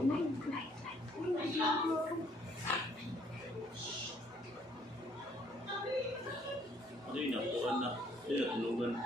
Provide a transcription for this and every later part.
Ano yun? Nakuhaan na. Ayun, natulugan.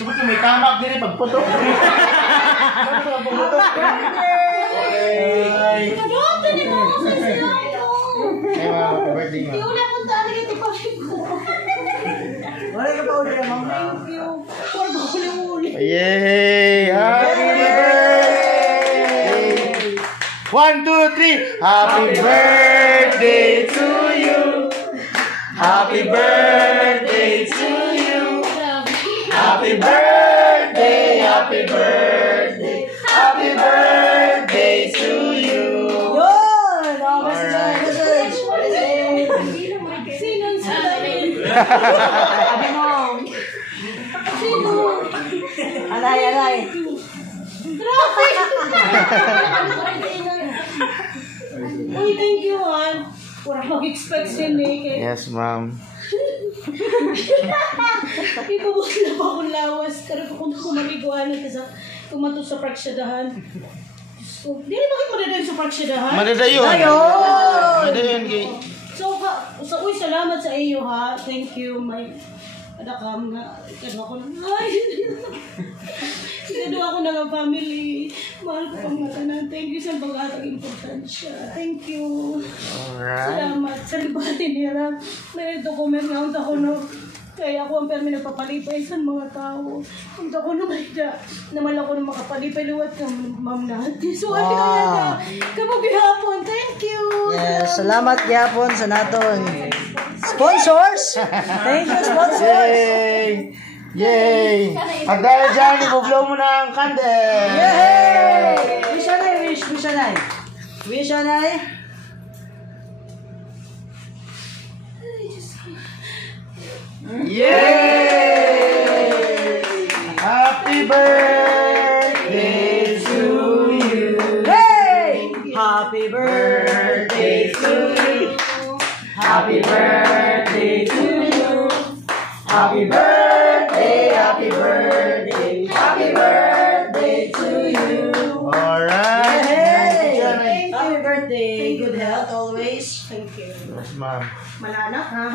Sabot ko may tamak din eh, pagputok. Ay, happy birthday nga. Wala ka pa uli naman. Thank you. Yay! Happy birthday! 1, 2, 3. Happy birthday to you. Happy birthday to you. Happy birthday, happy birthday, happy birthday to you. Yun! Alright. Sino sabi? Sabi mo. Sino? Alay. Uy, thank you, Han. Pura mag-expect sin eh. Yes, ma'am. Ipabukit na pa akong lawas. Pero kung kumaligoan at kumato sa praksyadahan. Hindi, bakit madadayon sa praksyadahan? Madadayon. Madadayon kay... So, uy, salamat sa iyo ha. Thank you, my adakam nga. Ikadwa ko na. Ay! Ikadwa ko na nga family. Mahal ko pang matanan. Thank you sa pag-atag importansya. Thank you. Alright. Salamat. Sa libati nila. May document nga ako no. Kaya ako ang permi nagpapalipay sa mga tao. Kung ako na may naman ako na makapalipay luwat ka, ma'am natin. So, ano kaya kamabihapon. Thank you. Yes, salamat gyapon sa naton sponsors. Thank you, sponsors. Yay! Yay! At dahil dyan, ibublow mo na ang candle. Yay! Wish anay. Yay! Happy birthday to you. Hey! Happy birthday to you. Happy birthday to you. Happy birthday, happy birthday, happy birthday to you. Alright. Hey! Happy birthday. Good health always. Thank you. Yes, ma'am. Malanak, ha?